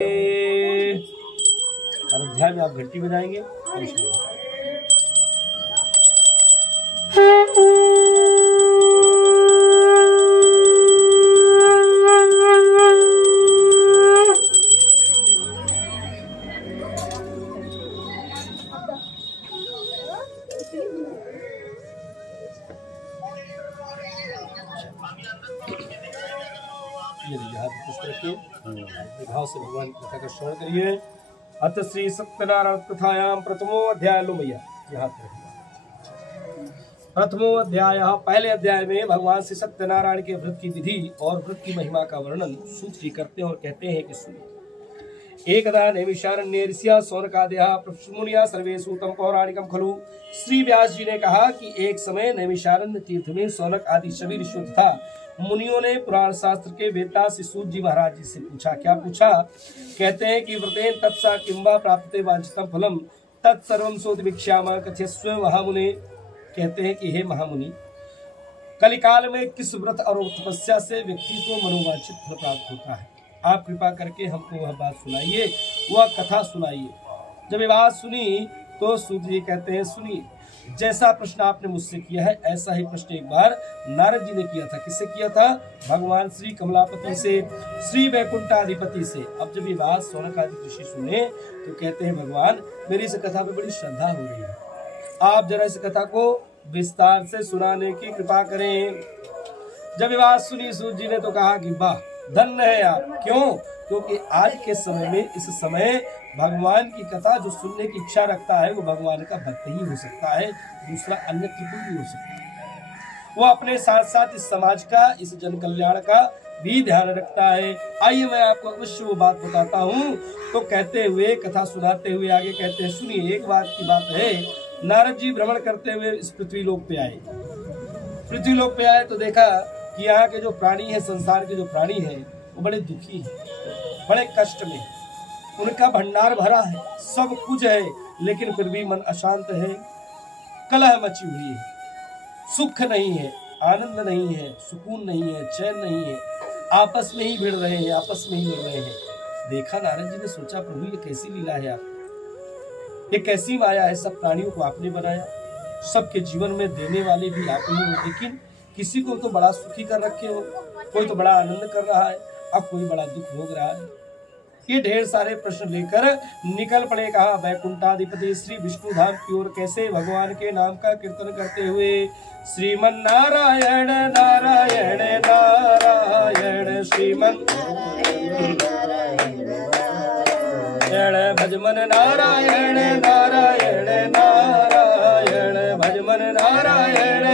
अध्याय में आप घंटी बजाएंगे। भाव से भगवान की कथा का श्रवण करिए। अथ श्री सत्यनारायण कथायाम प्रथमो अध्याय। लो भैया यहाँ प्रथमो अध्याय। पहले अध्याय में भगवान श्री सत्यनारायण के व्रत की विधि और व्रत की महिमा का वर्णन सूत जी करते हैं और कहते हैं कि सुनिए। एकदा नैमिषारण्ये ऋषिया शौनकादयः प्रमुनिया सर्वे सूतम पौराणिकम खलु। श्री व्यास जी ने कहा कि एक समय नैमिषारण्य तीर्थ में शौनक आदि सभी ऋषियों था मुनियों ने पुराण शास्त्र के वेता से सूत जी महाराज जी से पूछा। क्या पूछा? कहते हैं कि व्रतेन तत्सा किंवा प्राप्ते वांछितम फलम तत्सर्वं सोदभिक्षाम कथयस्व महामुने। कहते हैं कि हे महामुनि, कलिकाल में किस व्रत और तपस्या से व्यक्ति को मनोवांछित फल प्राप्त होता है? आप कृपा करके हमको वह बात सुनाइए, वह कथा सुनाइए। जब ये बात सुनी तो सूत जी कहते हैं, सुनिए, जैसा प्रश्न आपने मुझसे किया है ऐसा ही प्रश्न एक बार नारद जी ने किया था। किससे किया था? भगवान श्री कमलापति से, श्री वैकुंठाधिपति से। अब जब ये बात शौनक आदि ऋषि सुने तो कहते हैं, भगवान मेरी इस कथा पे बड़ी श्रद्धा हो रही है, आप जरा इस कथा को विस्तार से सुनाने की कृपा करें। जब ये बात सुनी सूत जी ने तो कहा कि वाह, धन्य है आप। क्यों? क्योंकि आज के समय में, इस समय भगवान की कथा जो सुनने की इच्छा रखता है वो भगवान का भक्त ही हो सकता है, दूसरा अन्य कोई भी हो सकता है। वो अपने साथ साथ इस समाज का, इस जन कल्याण का भी ध्यान रखता है। आइए मैं आपको अवश्य वो बात बताता हूँ। तो कहते हुए, कथा सुनाते हुए आगे कहते हैं, सुनिए, एक बात की बात है। नारद जी भ्रमण करते हुए इस पृथ्वीलोक पे आए। पृथ्वीलोक पे आए तो देखा कि यहाँ के जो प्राणी है, संसार के जो प्राणी है, वो बड़े दुखी है, बड़े कष्ट में। उनका भंडार भरा है, सब कुछ है, लेकिन फिर भी मन अशांत है, कलह मची हुई है, सुख नहीं है, आनंद नहीं है, सुकून नहीं है, चैन नहीं है, आपस में ही भिड़ रहे हैं, आपस में ही लड़ रहे हैं। देखा नारद जी ने, सोचा प्रभु ये कैसी लीला है आप, ये कैसी माया है। सब प्राणियों को आपने बनाया, सबके जीवन में देने वाले भी आप ही हो, लेकिन किसी को तो बड़ा सुखी कर रखे हो, कोई तो बड़ा आनंद कर रहा है, अब कोई बड़ा दुख भोग रहा है। ये ढेर सारे प्रश्न लेकर निकल पड़े। कहा वैकुंठाधिपति श्री विष्णु धाम की ओर। कैसे? भगवान के नाम का कीर्तन करते हुए, श्रीमन नारायण नारायण नारायण श्रीमन भजमन नारायण नारायण नारायण भजमन नारायण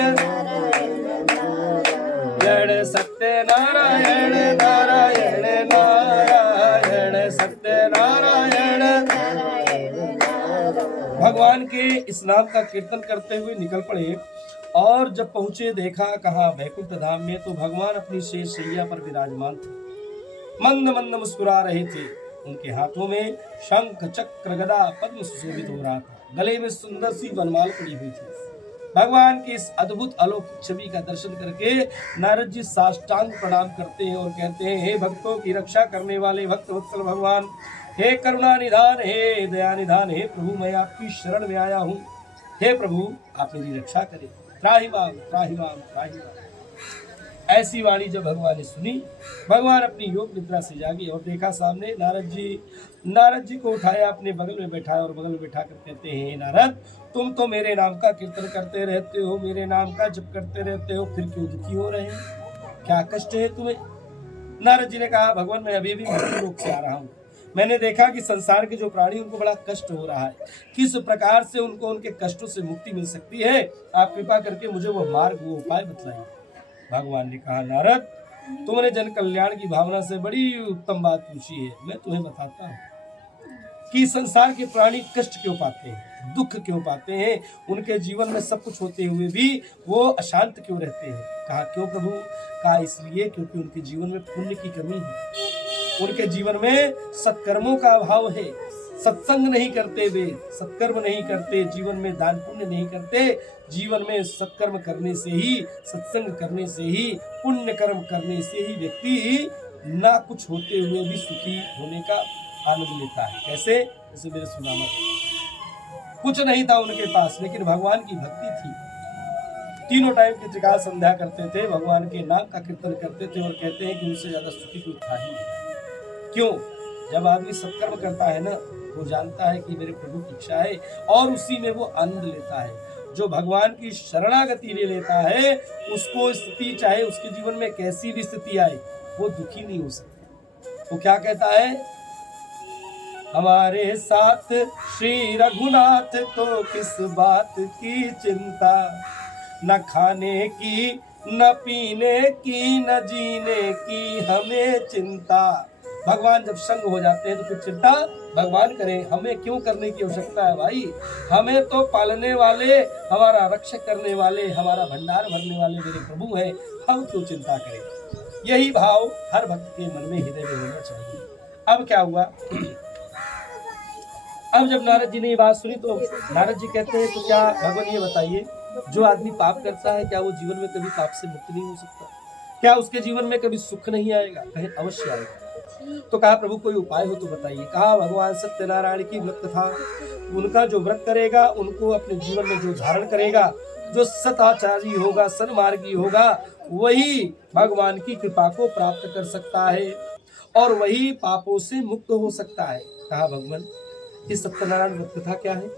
सत्य नारायण नारायण नारायण सत्य नारायण। भगवान के इस नाम का कीर्तन करते हुए निकल पड़े और जब पहुंचे देखा, कहा वैकुंठ धाम में तो भगवान अपनी शेष शैया पर विराजमान थे, मंद मंद मुस्कुरा रहे थे। उनके हाथों में शंख चक्र गदा पद्म सुशोभित हो रहा था, गले में सुंदर सी वनमाल पड़ी हुई थी। भगवान की इस अद्भुत अलौकिक छवि का दर्शन करके नारद जी साष्टांग प्रणाम करते हैं और कहते हैं, हे भक्तों की रक्षा करने वाले भक्त वत्सल भगवान, हे करुणा निधान, हे दया निधान, हे प्रभु मैं आपकी शरण में आया हूँ। हे प्रभु आप मेरी रक्षा करें, त्राहि माम त्राहि माम त्राहि माम। ऐसी वाणी जब भगवान ने सुनी, भगवान अपनी योग निद्रा से जागे और देखा सामने नारद जी को उठाया, अपने बगल में बैठाया और बगल में बैठा कर कहते हैं, नारद तुम तो मेरे नाम का कीर्तन करते रहते हो, मेरे नाम का जप करते रहते हो, फिर क्यों दुखी हो रहे हैं? क्या कष्ट है तुम्हें? नारद जी ने कहा, भगवान मैं अभी भी मृत्यु लोक से आ रहा हूँ। मैंने देखा कि संसार के जो प्राणी उनको बड़ा कष्ट हो रहा है, किस प्रकार से उनको उनके कष्टों से मुक्ति मिल सकती है, आप कृपा करके मुझे वो मार्ग, वो उपाय बतलाइए। भगवान ने कहा, नारद तुमने जन कल्याण की भावना से बड़ी उत्तम बात पूछी है। मैं तुम्हें बताता हूँ कि संसार के प्राणी कष्ट क्यों पाते हैं, दुख क्यों पाते हैं, उनके जीवन में सब कुछ होते हुए भी वो अशांत क्यों रहते हैं। कहा क्यों प्रभु? कहा इसलिए क्योंकि उनके जीवन में पुण्य की कमी है, उनके जीवन में सत्कर्मों का अभाव है, सत्संग नहीं करते, वे सत्कर्म नहीं करते, जीवन में दान पुण्य नहीं करते। जीवन में सत्कर्म करने से ही, सत्संग करने से ही, पुण्य कर्म करने से ही व्यक्ति ना कुछ होते हुए भी सुखी होने का आनंद लेता है। कैसे? जैसे मेरे सुदामा, कुछ नहीं था उनके पास, लेकिन भगवान की भक्ति थी। तीनों टाइम की त्रिकाल संध्या करते थे, भगवान के नाम का कीर्तन करते थे, और कहते हैं कि उनसे ज्यादा सुखी कोई था ही नहीं। क्यों? जब आदमी सत्कर्म करता है ना, वो जानता है कि मेरे प्रभु की इच्छा है, और उसी में वो आनंद लेता है। जो भगवान की शरणागति ले लेता है, उसको स्थिति चाहे उसके जीवन में कैसी भी स्थिति आए, वो दुखी नहीं हो सकता। वो क्या कहता है? हमारे साथ श्री रघुनाथ तो किस बात की चिंता, न खाने की न पीने की न जीने की हमें चिंता। भगवान जब संग हो जाते हैं तो फिर चिंता भगवान करें, हमें क्यों करने की आवश्यकता है भाई? हमें तो पालने वाले, हमारा रक्षक करने वाले, हमारा भंडार भरने वाले मेरे प्रभु हैं, हम क्यों चिंता करें? यही भाव हर भक्त के मन में, हृदय में होना चाहिए। अब क्या हुआ? अब जब नारद जी ने ये बात सुनी तो नारद जी कहते हैं, तो क्या भगवान ये बताइए, जो आदमी पाप करता है क्या वो जीवन में कभी पाप से मुक्त नहीं हो सकता? क्या उसके जीवन में कभी सुख नहीं आएगा? कहे अवश्य आएगा। तो कहा प्रभु कोई उपाय हो तो बताइए। कहा भगवान सत्यनारायण की व्रत कथा, उनका जो व्रत करेगा, उनको अपने जीवन में जो धारण करेगा, जो सदाचारी होगा, सन्मार्गी होगा, वही भगवान की कृपा को प्राप्त कर सकता है और वही पापों से मुक्त हो सकता है। कहा भगवान कि सत्यनारायण व्रत कथा क्या है,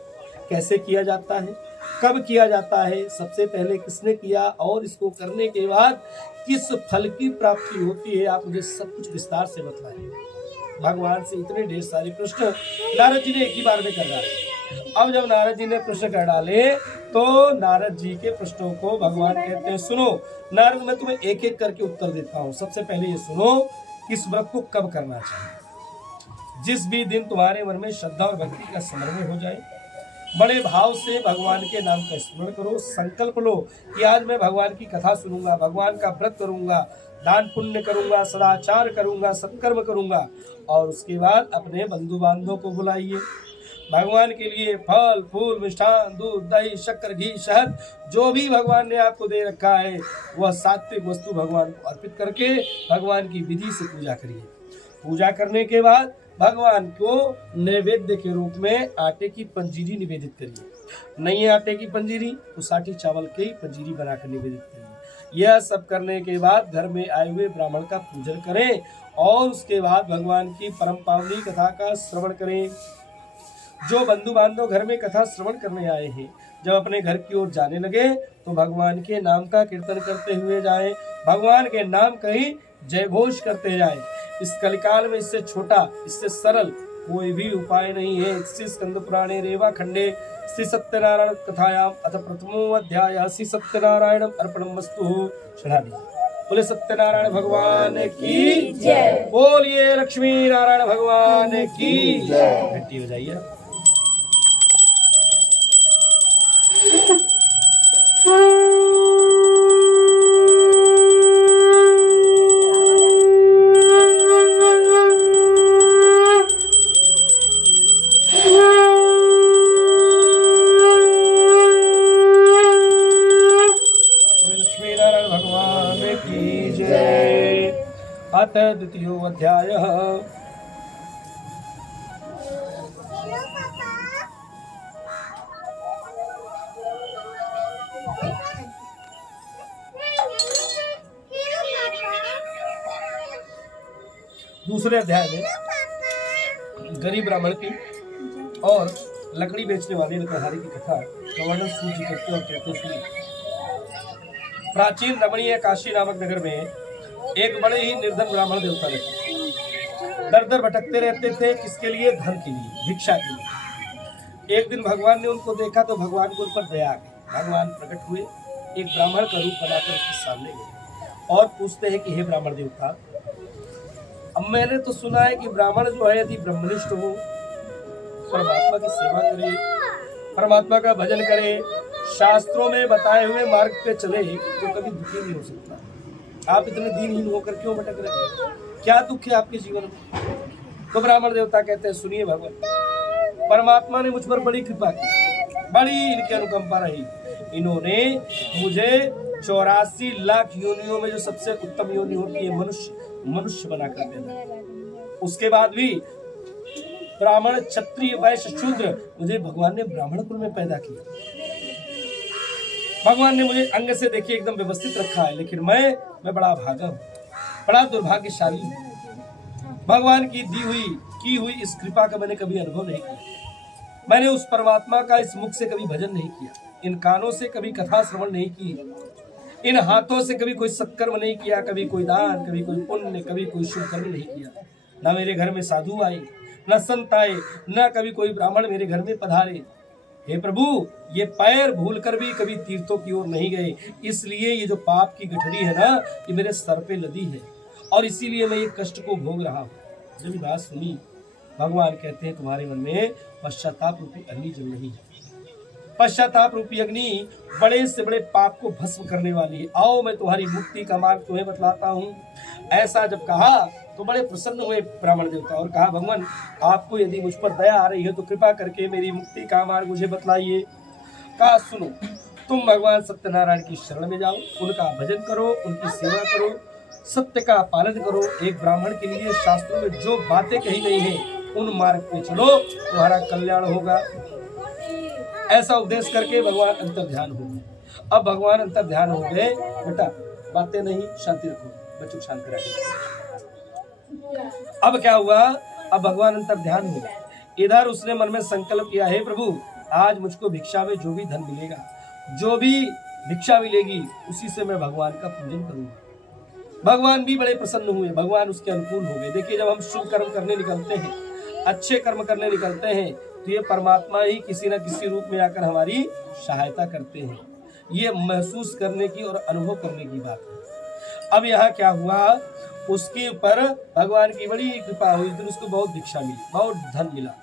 कैसे किया जाता है, कब किया जाता है, सबसे पहले किसने किया, और इसको करने के बाद किस फल की प्राप्ति होती है, आप मुझे सब कुछ विस्तार से बताएं। भगवान से इतने ढेर सारे प्रश्न नारद जी ने एक ही बार में कर डाले। अब जब नारद जी ने प्रश्न कर डाले तो नारद जी के प्रश्नों को भगवान कहते हैं, सुनो नारद, मैं तुम्हें एक एक करके उत्तर देता हूँ। सबसे पहले ये सुनो, इस व्रत को कब करना चाहिए? जिस भी दिन तुम्हारे मन में श्रद्धा और भक्ति का समन्वय हो जाए, बड़े भाव से भगवान के नाम का स्मरण करो, संकल्प लो कि आज मैं भगवान की कथा सुनूंगा, भगवान का व्रत करूंगा, दान पुण्य करूंगा, सदाचार करूंगा, सत्कर्म करूंगा, और उसके बाद अपने बंधु बांधवों को बुलाइए। भगवान के लिए फल फूल मिष्ठान दूध दही शक्कर घी शहद जो भी भगवान ने आपको दे रखा है, वह सात्विक वस्तु भगवान को अर्पित करके भगवान की विधि से पूजा करिए। पूजा करने के बाद भगवान को नैवेद्य के रूप में आटे की पंजीरी निवेदित करिए। नहीं है आटे की पंजीरी तो साठी चावल की पंजीरी बनाकर निवेदित करिए। यह सब करने के बाद घर में आए हुए ब्राह्मण का पूजन करें और उसके बाद भगवान की परम पावनी कथा का श्रवण करें। जो बंधु बांधव घर में कथा श्रवण करने आए हैं, जब अपने घर की ओर जाने लगे तो भगवान के नाम का कीर्तन करते हुए जाएं, भगवान के नाम कहीं जय घोष करते जाएं। इस कलिकाल में इससे छोटा, इससे सरल कोई भी उपाय नहीं है। श्री स्कंद पुराणे रेवा खंडे श्री सत्यनारायण कथायाम अथ प्रथमो अध्याय श्री सत्यनारायण अर्पणमस्तु। चढ़ा दी। बोले सत्यनारायण भगवान की जय, बोलिए लक्ष्मी नारायण भगवान की जय। गट्टी हो जाइए। अथ द्वितीयो अध्याय। दूसरे अध्याय में गरीब ब्राह्मण की और लकड़ी बेचने वाले लकड़हारे की कथा का वर्णन सूची करते और कहते सुनिए। प्राचीन रमणीय काशी नामक नगर में एक बड़े ही निर्धन ब्राह्मण देवता रहते, दर दर भटकते रहते थे। किसके लिए? धन के लिए, भिक्षा के लिए। एक दिन भगवान ने उनको देखा तो भगवान को उन पर दया आ गई। भगवान प्रकट हुए, एक ब्राह्मण का रूप बनाकर उसके सामने गए और पूछते हैं कि हे ब्राह्मण देवता, अब मैंने तो सुना है कि ब्राह्मण जो है यदि ब्रह्मनिष्ठ हो, परमात्मा की सेवा करे, परमात्मा का भजन करे, शास्त्रों में बताए हुए मार्ग पे चले तो कभी दुखी नहीं हो सकता। आप इतने दीनहीन होकर क्यों भटक रहे हैं? क्या दुख है आपके जीवन में? तो ब्राह्मण देवता कहते हैं सुनिए भगवान, परमात्मा ने मुझ पर बड़ी कृपा की, बड़ी इनकी अनुकंपा रही। इन्होंने मुझे 84 लाख योनियों में जो सबसे उत्तम योनि होती है मनुष्य बना कर देना। उसके बाद भी ब्राह्मण क्षत्रिय वैश्य शूद्र, मुझे भगवान ने ब्राह्मण कुल में पैदा किया। भगवान ने मुझे अंग से देखिए एकदम व्यवस्थित रखा है, लेकिन मैं बड़ा भागा हूँ, बड़ा दुर्भाग्यशाली हूँ। भगवान की की हुई इस कृपा का मैंने कभी अनुभव नहीं किया। मैंने उस परमात्मा का इस मुख से कभी भजन नहीं किया, इन कानों से कभी कथा श्रवण नहीं की, इन हाथों से कभी कोई सत्कर्म नहीं किया, कभी कोई दान, कभी कोई पुण्य, कभी कोई शुभ कर्म नहीं किया। ना मेरे घर में साधु आए, न संत आए, न कभी कोई ब्राह्मण मेरे घर में पधारे। हे प्रभु, ये पैर भूलकर भी कभी तीर्थों की ओर नहीं गए, इसलिए ये जो पाप की गठरी है ना, ये मेरे सर पे लदी है और इसीलिए मैं ये कष्ट को भोग रहा हूँ। जब ये बात सुनी, भगवान कहते हैं तुम्हारे मन में पश्चाताप रूपी अग्नि जल रही है। पश्चाताप रूपी अग्नि बड़े से बड़े पाप को भस्म करने वाली है। आओ मैं तुम्हारी मुक्ति का मार्ग तुम्हें बतलाता हूँ। ऐसा जब कहा तो बड़े प्रसन्न हुए ब्राह्मण देवता और कहा, भगवान आपको यदि मुझ पर दया आ रही है तो कृपा करके मेरी मुक्ति का मार्ग मुझे बतलाइए। कहा, सुनो, तुम भगवान सत्यनारायण की शरण में जाओ, उनका भजन करो, उनकी सेवा करो, सत्य का पालन करो। एक ब्राह्मण के लिए शास्त्रों में जो बातें कही गई हैं उन मार्ग पे चलो, तुम्हारा कल्याण होगा। ऐसा उपदेश करके भगवान अंतर ध्यान हो गए। अब भगवान अंतर ध्यान हो गए, बेटा बातें नहीं, शांति रखो, बच्चों शांत करा। अब क्या हुआ, अब भगवान अंतर ध्यान हो गए। इधर उसने मन में संकल्प किया, हे प्रभु, आज मुझको भिक्षा में जो भी धन मिलेगा, जो भी भिक्षा मिलेगी, उसी से मैं भगवान का पूजन करूंगा। भगवान भी बड़े प्रसन्न हुए, भगवान उसके अनुकूल हो गए। देखिए, जब हम शुभ कर्म करने निकलते हैं, अच्छे कर्म करने निकलते हैं, तो ये परमात्मा ही किसी न किसी रूप में आकर हमारी सहायता करते हैं। ये महसूस करने की और अनुभव करने की बात है। अब यहाँ क्या हुआ, उसके ऊपर भगवान की बड़ी कृपा हुई। दिन उसको बहुत भिक्षा मिली, बहुत धन मिला।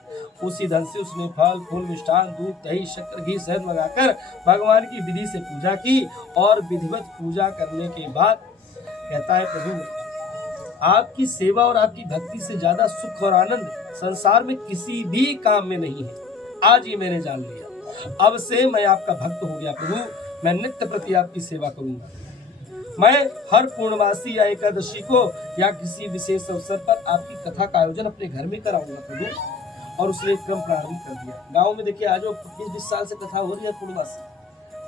उसी धन से उसने फल फूल मिष्ठान दूध दही शक्कर घी शहद मंगाकर भगवान की विधि से पूजा की और विधिवत पूजा करने के बाद कहता है, प्रभु आपकी सेवा और आपकी भक्ति से ज्यादा सुख और आनंद संसार में किसी भी काम में नहीं है। आज ये मैंने जान लिया, अब से मैं आपका भक्त हो गया। प्रभु, मैं नित्य प्रति आपकी सेवा करूंगा। मैं हर पूर्णमासी या एकादशी को या किसी विशेष अवसर पर आपकी कथा का आयोजन अपने घर में कराऊंगा प्रभु। और उसने क्रम प्रारंभ कर दिया। गांव में देखिए, आज 20-20 साल से कथा हो रही है पूर्णमासी,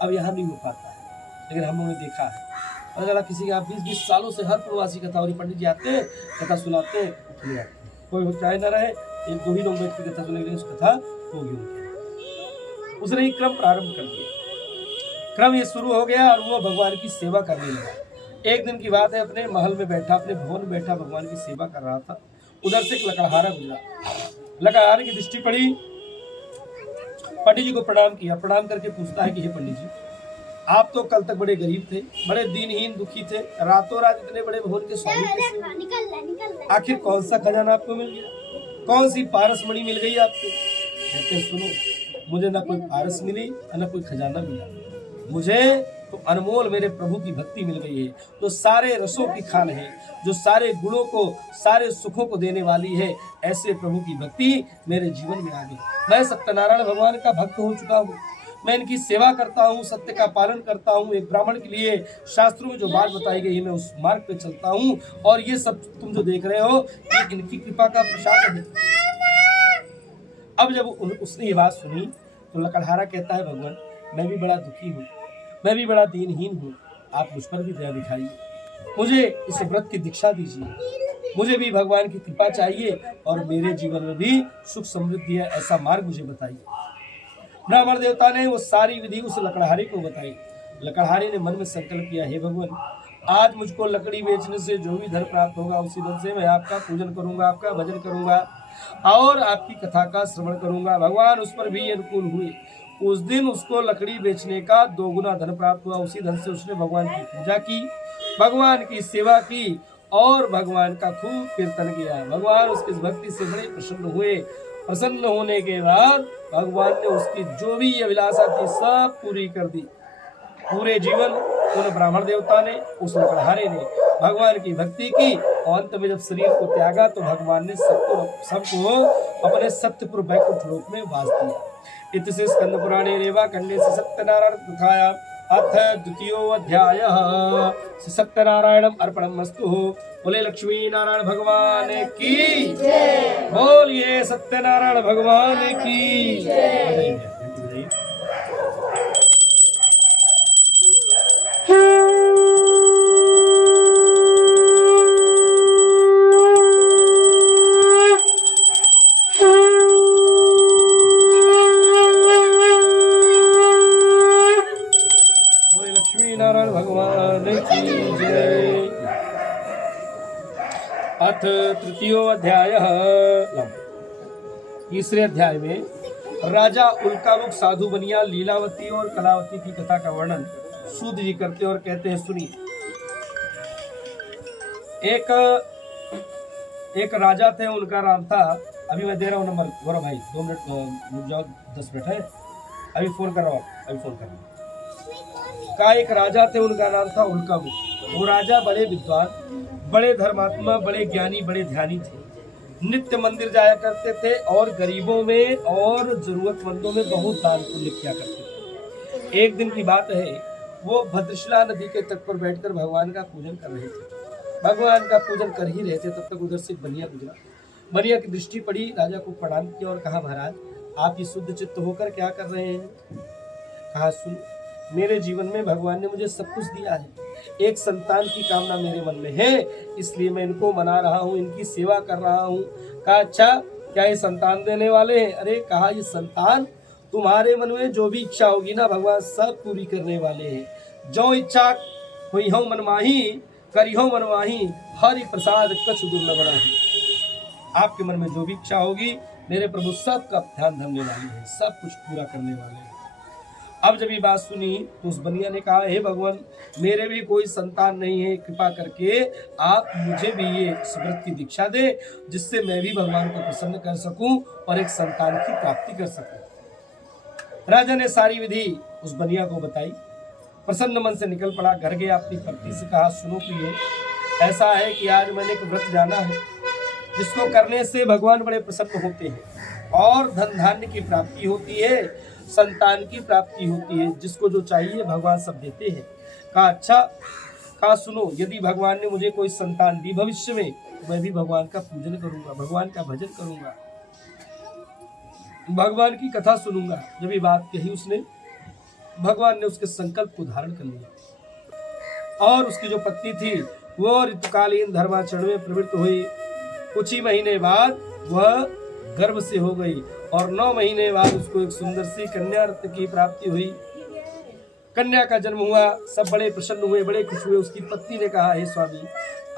अब यहाँ नहीं हो पाता है, लेकिन हम लोगों ने देखा है। अगर किसी का 20-20 सालों से हर पूर्णमासी कथा हो रही, पंडित जी आते हैं, कथा सुनाते हैं, कोई चाहे न रहे, एक दो ही लोग बैठ की कथा सुनेंगे, उस कथा होगी। उसने क्रम प्रारंभ कर दिया। क्रम ये शुरू हो गया और वो भगवान की सेवा करने लगा। एक दिन की बात है, अपने महल में बैठा, अपने भवन में बैठा, भगवान की सेवा कर रहा था। उधर से एक लकड़हारा गुजरा। लकड़हारे की दृष्टि पड़ी, पंडित जी को प्रणाम किया। प्रणाम करके पूछता है कि हे पंडित जी, आप तो कल तक बड़े गरीब थे, बड़े दीनहीन दुखी थे, रातों रात इतने बड़े भवन के स्वामी कैसे? आखिर कौन सा खजाना आपको मिल गया? कौन सी पारस मणि मिल गई आपको? कहते, सुनो, मुझे ना कोई पारस मिली न कोई खजाना मिला, मुझे तो अनमोल मेरे प्रभु की भक्ति मिल गई है, जो सारे रसों की खान है, जो सारे गुणों को, सारे सुखों को देने वाली है। ऐसे प्रभु की भक्ति मेरे जीवन में आ गई। मैं सत्यनारायण भगवान का भक्त हो चुका हूँ। मैं इनकी सेवा करता हूँ, सत्य का पालन करता हूँ। एक ब्राह्मण के लिए शास्त्रों में जो बात बताई गई है, मैं उस मार्ग पे चलता हूँ। और ये सब तुम जो देख रहे हो, ये इनकी कृपा का प्रसाद है। अब जब उसने ये बात सुनी तो लकड़हारा कहता है, भगवान मैं भी बड़ा दुखी हूँ, मैं भी बड़ा दीनहीन हूँ, आप मुझ पर भी दया दिखाइए, मुझे इस व्रत की दीक्षा दीजिए, मुझे भी भगवान की कृपा चाहिए और मेरे जीवन में भी सुख समृद्धि है, ऐसा मार्ग मुझे बताइए। ब्राह्मण देवता ने वो सारी विधि उस लकड़हारे को बताई। लकड़हारे ने मन में संकल्प किया, हे भगवान, आज मुझको लकड़ी बेचने से जो भी धन प्राप्त होगा, उसी धन से मैं आपका पूजन करूंगा, आपका भजन करूंगा और आपकी कथा का श्रवण करूंगा। भगवान उस पर भी अनुकूल हुए। उस दिन उसको लकड़ी बेचने का 2 गुना धन प्राप्त हुआ। उसी धन से उसने भगवान की पूजा की, भगवान की सेवा की और भगवान का खूब कीर्तन किया। भगवान उसकी भक्ति से बड़े प्रसन्न हुए। प्रसन्न होने के बाद भगवान ने उसकी जो भी अभिलाषा थी सब पूरी कर दी। पूरे जीवन उन ब्राह्मण देवता ने, उस लकड़हारे ने भगवान की भक्ति की और अंत में जब शरीर को त्यागा तो भगवान ने सबको अपने सत्यपुर वैकुंठ लोक में वास दिया। इतसे स्कंद पुराणे रेवा खंडे से सत्यनारायण कथाया अथ द्वितीयोऽध्यायः श्री सत्यनारायणम् अर्पणमस्तु। बोले लक्ष्मी नारायण भगवान की जय। बोलिए सत्यनारायण भगवान की जय। नारायण भगवान की जय। अथ तृतीयोऽध्यायः। तीसरे अध्याय में राजा उल्कामुख साधु बनिया लीलावती और कलावती की कथा का वर्णन सूत जी करते और कहते हैं, सुनिए। एक राजा थे, उनका नाम था, अभी मैं दे रहा हूँ नंबर, गौरव भाई 2 मिनट रुक जाओ, 10 मिनट है, अभी फोन कर रहा हूँ, अभी फोन कर रहा हूँ। का एक राजा थे, उनका नाम था उल्कामुख। वो राजा बड़े विद्वान, बड़े धर्मात्मा, बड़े ज्ञानी, बड़े ध्यानी थे। नित्य मंदिर जाया करते थे और गरीबों में और जरूरतमंदों में बहुत दान पुण्य किया करते थे। एक दिन की बात है, वो भद्रशिला नदी के तट पर बैठकर भगवान का पूजन कर रहे थे। भगवान का पूजन कर ही रहे थे, तब तक उधर से बनिया गुजरा। बनिया की दृष्टि पड़ी, राजा को प्रणाम किया और कहा, महाराज आप ये शुद्ध चित्त होकर क्या कर रहे हैं? कहा, सुन, मेरे जीवन में भगवान ने मुझे सब कुछ दिया है, एक संतान की कामना मेरे मन में है, इसलिए मैं इनको मना रहा हूँ, इनकी सेवा कर रहा हूँ। कहा, अच्छा क्या ये संतान देने वाले हैं? अरे कहा, ये संतान तुम्हारे मन में जो भी इच्छा होगी ना, भगवान सब पूरी करने वाले हैं। जो इच्छा हुई हो मनमाही, करी हो मनमाही, हरि प्रसाद कछ दुर्लभ नहीं। आपके मन में जो भी इच्छा होगी, मेरे प्रभु सबका ध्यान धरने वाले हैं, सब कुछ पूरा करने वाले हैं। अब जब ये बात सुनी तो उस बनिया ने कहा, हे भगवान, मेरे भी कोई संतान नहीं है, कृपा करके आप मुझे भी ये व्रत की दीक्षा दे, जिससे मैं भी भगवान को प्रसन्न कर सकूं और एक संतान की प्राप्ति कर सकूं। राजा ने सारी विधि उस बनिया को बताई। प्रसन्न मन से निकल पड़ा, घर गया, अपनी पत्नी से कहा, सुनो प्रिय, ऐसा है कि आज मैंने एक व्रत जाना है, जिसको करने से भगवान बड़े प्रसन्न होते हैं और धन धान्य की प्राप्ति होती है, संतान की प्राप्ति होती है, जिसको जो चाहिए भगवान सब देते हैं। कहा, अच्छा, कहा सुनो, यदि भगवान ने मुझे कोई संतान दी भविष्य में, तो मैं भी भगवान का पूजन करूंगा, भगवान का भजन करूंगा, भगवान की कथा सुनूंगा। जब ये बात कही उसने, भगवान ने उसके संकल्प को धारण कर लिया और उसकी जो पत्नी थी वो ऋतुकालीन धर्माचरण में प्रवृत्त हुई। कुछ ही महीने बाद वह गर्भ से हो गई और 9 महीने बाद उसको एक सुंदर सी कन्या रत्न की प्राप्ति हुई। कन्या का जन्म हुआ, सब बड़े प्रसन्न हुए, बड़े खुश हुए। उसकी पत्नी ने कहा, हे स्वामी,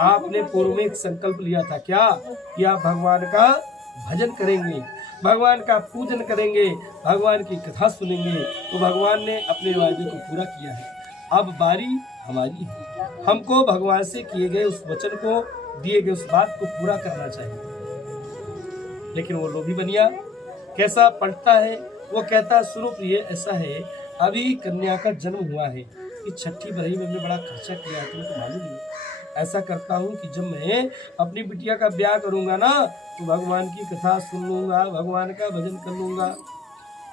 आपने पूर्व में एक संकल्प लिया था क्या, कि आप भगवान का भजन करेंगे, भगवान का पूजन करेंगे, भगवान की कथा सुनेंगे। तो भगवान ने अपने वादे को पूरा किया है, अब बारी हमारी है। हमको भगवान से किए गए उस वचन को, दिए गए उस बात को पूरा करना चाहिए। लेकिन वो लोभी बनिया कैसा पढ़ता है, वो कहता, सुनो प्रिय, ऐसा है, अभी कन्या का जन्म हुआ है, कि छठी बरही में हमने बड़ा खर्चा किया है, तुमको मालूम नहीं। ऐसा करता हूँ कि जब मैं अपनी बिटिया का ब्याह करूंगा ना, तो भगवान की कथा सुन लूंगा, भगवान का भजन कर लूंगा।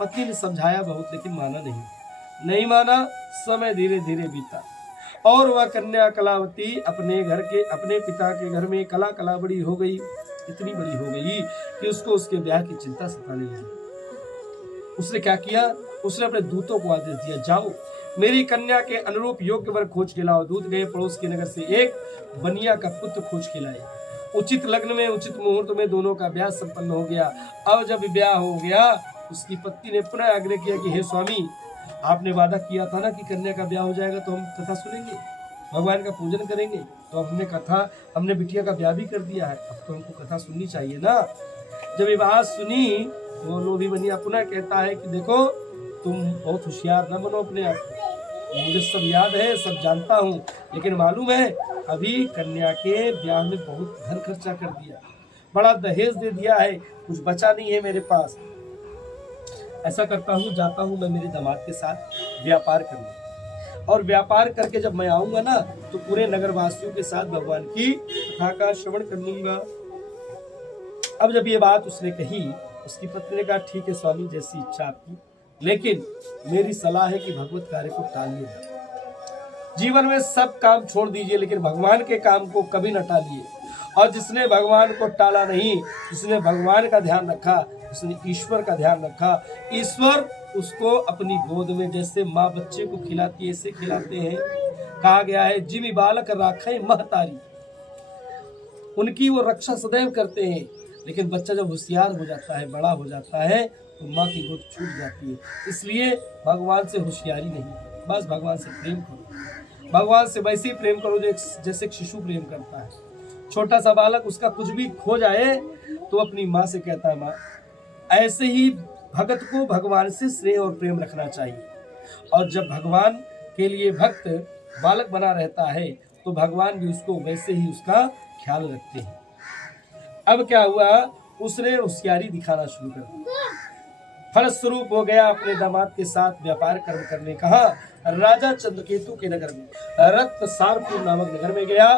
पति ने समझाया बहुत, लेकिन माना नहीं माना। समय धीरे धीरे बीता और वह कन्या कलावती अपने पिता के घर में कला बड़ी हो गई, इतनी बड़ी हो गई कि उसको उसके ब्याह की चिंता सताने लगी। उसने क्या किया, उसने अपने दूतों को आदेश दिया, जाओ मेरी कन्या के अनुरूप योग्य वर खोज के लाओ। दूत गए, पड़ोस के नगर से एक बनिया का पुत्र खोज के लाए। उचित लग्न में, उचित मुहूर्त में दोनों का ब्याह संपन्न हो गया। अब जब ब्याह हो गया, उसकी पत्नी ने पुनः आग्रह किया कि हे स्वामी, आपने वादा किया था ना कि कन्या का ब्याह हो जाएगा तो हम कथा सुनेंगे, भगवान का पूजन करेंगे। तो हमने बिटिया का ब्याह भी कर दिया है, अब तो हमको कथा सुननी चाहिए ना। जब ये बात सुनी, वो लोभी बनिया पुनः कहता है कि देखो, तुम बहुत होशियार न बनो अपने आप, मुझे सब याद है, सब जानता हूँ, लेकिन मालूम है अभी कन्या के ब्याह में बहुत धन खर्चा कर दिया, बड़ा दहेज दे दिया है, कुछ बचा नहीं है मेरे पास। ऐसा करता हूँ, जाता हूँ मैं मेरे दामाद के साथ व्यापार करने, और व्यापार करके जब मैं आऊंगा ना, तो पूरे नगर वासियों के साथ भगवान की कथा का श्रवण कर लूंगा। अब जब ये बात उसने कही, उसकी पत्नी ने कहा, ठीक है स्वामी, जैसी इच्छा आपकी, लेकिन मेरी सलाह है कि भगवत कार्य को टालिए ना। जीवन में सब काम छोड़ दीजिए, लेकिन भगवान के काम को कभी न टालिए। और जिसने भगवान को टाला नहीं, जिसने भगवान का ध्यान रखा, उसने ईश्वर का ध्यान रखा। ईश्वर उसको अपनी गोद में जैसे माँ बच्चे को खिलाती है, ऐसे खिलाते हैं। कहा गया है, जिमि बालक राखे महतारी, उनकी वो रक्षा सदैव करते हैं। लेकिन बच्चा जब होशियार हो जाता है, बड़ा हो जाता है, तो माँ की गोद छूट जाती है। इसलिए भगवान से होशियारी नहीं, बस भगवान से प्रेम करो। भगवान से वैसे ही प्रेम करो जैसे एक शिशु प्रेम करता है। छोटा सा बालक, उसका कुछ भी खो जाए तो अपनी माँ से कहता है, माँ। ऐसे ही भगत को भगवान से स्नेह और प्रेम रखना चाहिए। और जब भगवान के लिए भक्त बालक बना रहता है, तो भगवान भी उसको वैसे ही उसका ख्याल रखते हैं। अब क्या हुआ, उसने होशियारी दिखाना शुरू कर दिया। फलस्वरूप हो गया, अपने दामाद के साथ व्यापार कर्म करने कहा। राजा चंद्रकेतु के नगर में, रत्नसारपुर नामक नगर में गया,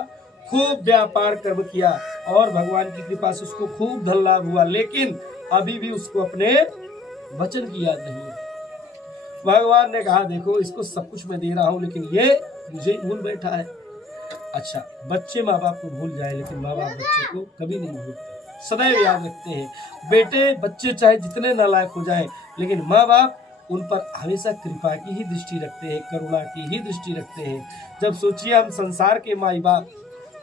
खूब व्यापार कर्म किया और भगवान की कृपा से उसको खूब धन लाभ हुआ। लेकिन अभी भी उसको अपने वचन की याद नहीं है। भगवान ने कहा, देखो इसको सब कुछ मैं दे रहा हूँ, लेकिन ये मुझे भूल बैठा है। अच्छा, बच्चे माँ बाप को भूल जाए, लेकिन माँ बाप बच्चे को कभी नहीं भूलते, सदैव याद रखते हैं। बेटे बच्चे चाहे जितने नालायक हो जाएं, लेकिन माँ बाप उन पर हमेशा कृपा की ही दृष्टि रखते हैं, करुणा की ही दृष्टि रखते हैं। जब सोचिए, हम संसार के माँ बाप,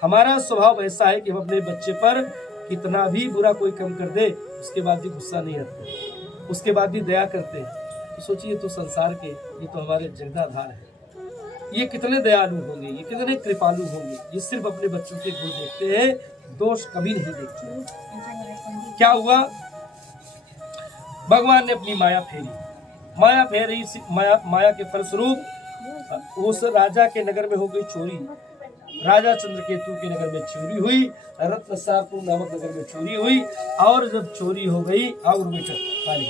हमारा स्वभाव ऐसा है कि हम अपने बच्चे पर कितना भी बुरा कोई कम कर दे, उसके बाद भी गुस्सा नहीं रखते, उसके बाद भी दया करते हैं। तो सोचिए, तो संसार के ये तो हमारे जगदाधार है, ये कितने दयालु होंगे, ये कितने कृपालु होंगे। ये सिर्फ अपने बच्चों के गुण देखते हैं, दोष कभी नहीं देखते। क्या हुआ, भगवान ने अपनी माया फेरी। माया के फलस्वरूप उस राजा के नगर में हो गई चोरी। राजा चंद्रकेतु के नगर में चोरी हुई, रत्नसारपुर नामक नगर में चोरी हुई। और जब चोरी हो गई, और बेटा पानी,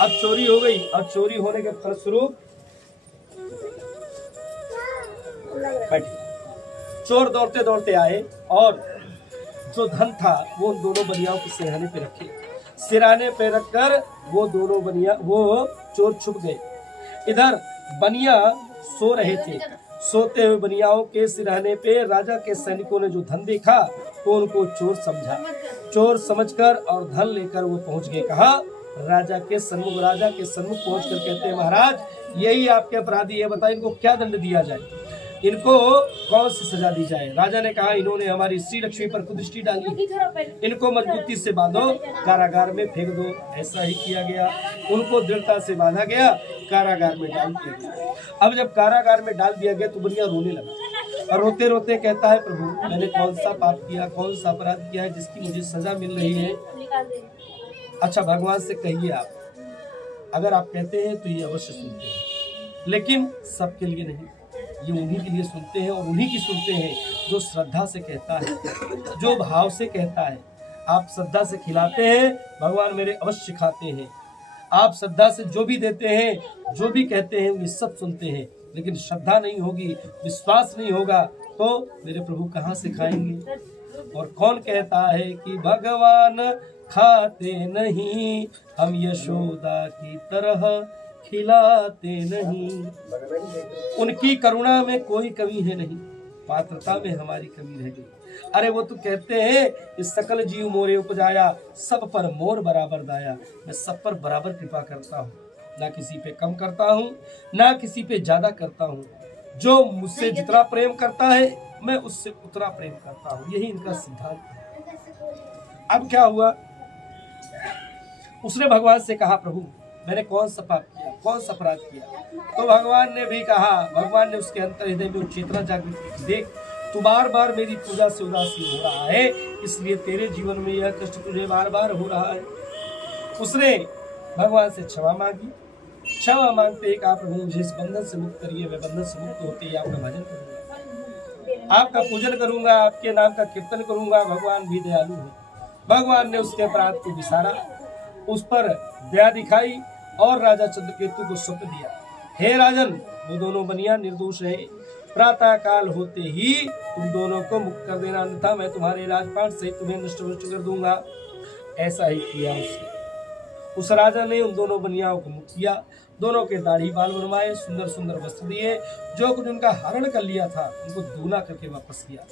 अब चोरी हो गई। और चोरी होने के फलस्वरूप चोर दौड़ते दौड़ते आए और जो धन था वो उन दोनों बनियाओं के सिरहाने पे रखे। सिरहाने पे रखकर वो दोनों बनिया, वो चोर छुप गए। इधर बनिया सो रहे थे। सोते हुए बनियाओं के सिरहाने पे राजा के सैनिकों ने जो धन देखा, तो उनको चोर समझा। चोर समझकर और धन लेकर वो पहुंच गए। कहा, राजा के सन्मुख पहुंचकर कहते हैं, महाराज यही आपके अपराधी है, बताइए इनको क्या दंड दिया जाए, इनको कौन सी सजा दी जाए। राजा ने कहा, इन्होंने हमारी श्री लक्ष्मी पर कुदृष्टि डाली, इनको मजबूती से बांधो, कारागार में फेंक दो। ऐसा ही किया गया, उनको दृढ़ता से बांधा गया, कारागार में डाल दिया गया। अब जब कारागार में डाल दिया गया तो बनिया रोने लगा और रोते रोते कहता है, प्रभु मैंने कौन सा पाप किया, कौन सा अपराध किया है जिसकी मुझे सजा मिल रही है। अच्छा, भगवान से कहिए, आप अगर आप कहते हैं तो ये अवश्य सुनते हैं, लेकिन सबके लिए नहीं, ये उन्हीं के लिए सुनते हैं और उन्हीं की सुनते हैं जो श्रद्धा से कहता है, जो भाव से कहता है। आप श्रद्धा से खिलाते हैं, भगवान मेरे अवश्य खाते हैं। आप श्रद्धा से जो भी देते हैं, जो भी कहते हैं, वे सब सुनते हैं। लेकिन श्रद्धा नहीं होगी, विश्वास नहीं होगा, तो मेरे प्रभु कहाँ से खाएंगे। और कौन कहता है कि भगवान खाते नहीं, हम यशोदा की तरह खिलाते नहीं। उनकी करुणा में कोई कमी है नहीं, पात्रता में हमारी कमी रह गई। अरे वो तो कहते हैं कि सकल जीव मोरे उपजाया, सब पर मोर बराबर दाया। मैं सब पर बराबर कृपा करता हूँ, ना किसी पे कम करता हूँ, ना किसी पे ज्यादा करता हूँ। जो मुझसे जितना प्रेम करता है, मैं उससे उतना प्रेम करता हूँ। यही इनका सिद्धांत है। अब क्या हुआ, उसने भगवान से कहा, प्रभु मैंने कौन सा पाप किया, कौन सा अपराध किया। तो भगवान ने भी कहा, भगवान ने उसके अंतर हृदय में चेतना जागृत की। देख, तू बार बार मेरी पूजा से उदासीन हो रहा है, इसलिए तेरे जीवन में यह कष्ट तुझे बार बार हो रहा है। उसने भगवान से क्षमा मांगी। क्षमा मांगते कहा, प्रभु मुझे इस बंधन से मुक्त करिए, मैं बंधन से मुक्त होते ही आपका भजन करूंगा, आपका पूजन करूंगा, आपके नाम का कीर्तन करूंगा। भगवान भी दयालु है। भगवान ने उसके अपराध को विसारा, उस पर दया दिखाई और राजा चंद्रकेतु को सौंप दिया। हे राजन, वो दोनों बनिया निर्दोष है, प्रातः काल होते ही तुम दोनों को मुक्त कर देना, अन्यथा मैं तुम्हारे राजपाट से तुम्हें नष्ट कर दूंगा। ऐसा ही किया उसने। उस राजा ने उन दोनों बनियाओं को मुक्त किया, दोनों के दाढ़ी बाल बनवाए, सुंदर सुंदर वस्त्र दिए, जो कुछ उनका हरण कर लिया था उनको दूना करके वापस किया,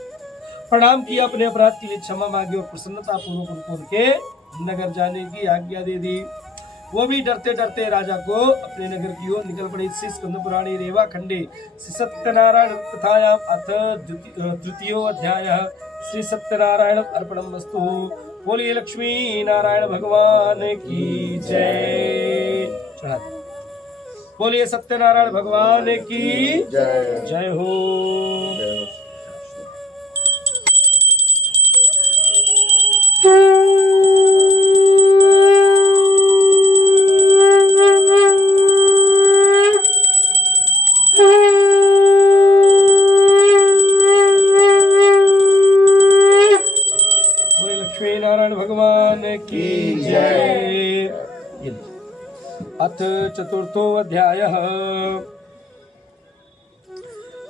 प्रणाम किया, अपने अपराध के लिए क्षमा मांगी और प्रसन्नता पूर्वक उनको उनके नगर जाने की आज्ञा दे दी। वो भी डरते डरते राजा को अपने नगर की ओर निकल पड़े। श्री स्कंद पुराणे रेवा खंडे श्री सत्यनारायण कथायाम अथ तृतीयो अध्याय श्री सत्यनारायण अर्पणमस्तु। बोलिए लक्ष्मी नारायण भगवान की जय। बोलिए सत्यनारायण भगवान की जय हो। नारायण भगवान की जय। अथ चतुर्थो अध्याय।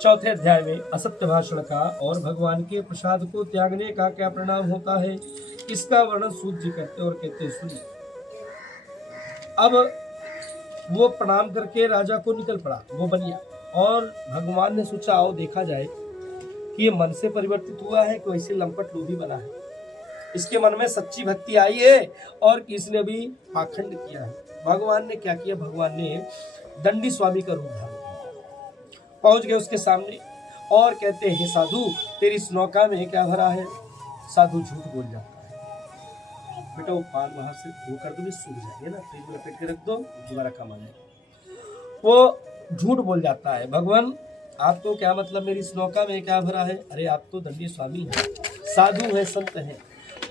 चौथे अध्याय में असत्य भाषण का और भगवान के प्रसाद को त्यागने का क्या परिणाम होता है, इसका वर्णन सूत जी करते और कहते सुनिए। अब वो प्रणाम करके राजा को निकल पड़ा, वो बनिया, और भगवान ने सोचा आओ देखा जाए कि ये मन से परिवर्तित हुआ है कि वैसे लंपट लोभी बना है, इसके मन में सच्ची भक्ति आई है और किसने भी पाखंड किया है। भगवान ने क्या किया, भगवान ने दंडी स्वामी का रूप धारण किया, पहुंच गए उसके सामने और कहते हैं साधु तेरी इस नौका में क्या भरा है। साधु झूठ बोल जाता है, बेटा वो पान वहां से वो कर दो, सूख जाएंगे ना, फ्रिज में लपेट के रख दो, दोबारा काम आ जाएगा। वो झूठ बोल जाता है, भगवान आपको क्या मतलब मेरी इस नौका में क्या भरा है। अरे आप तो दंडी स्वामी है, साधु है, संत है,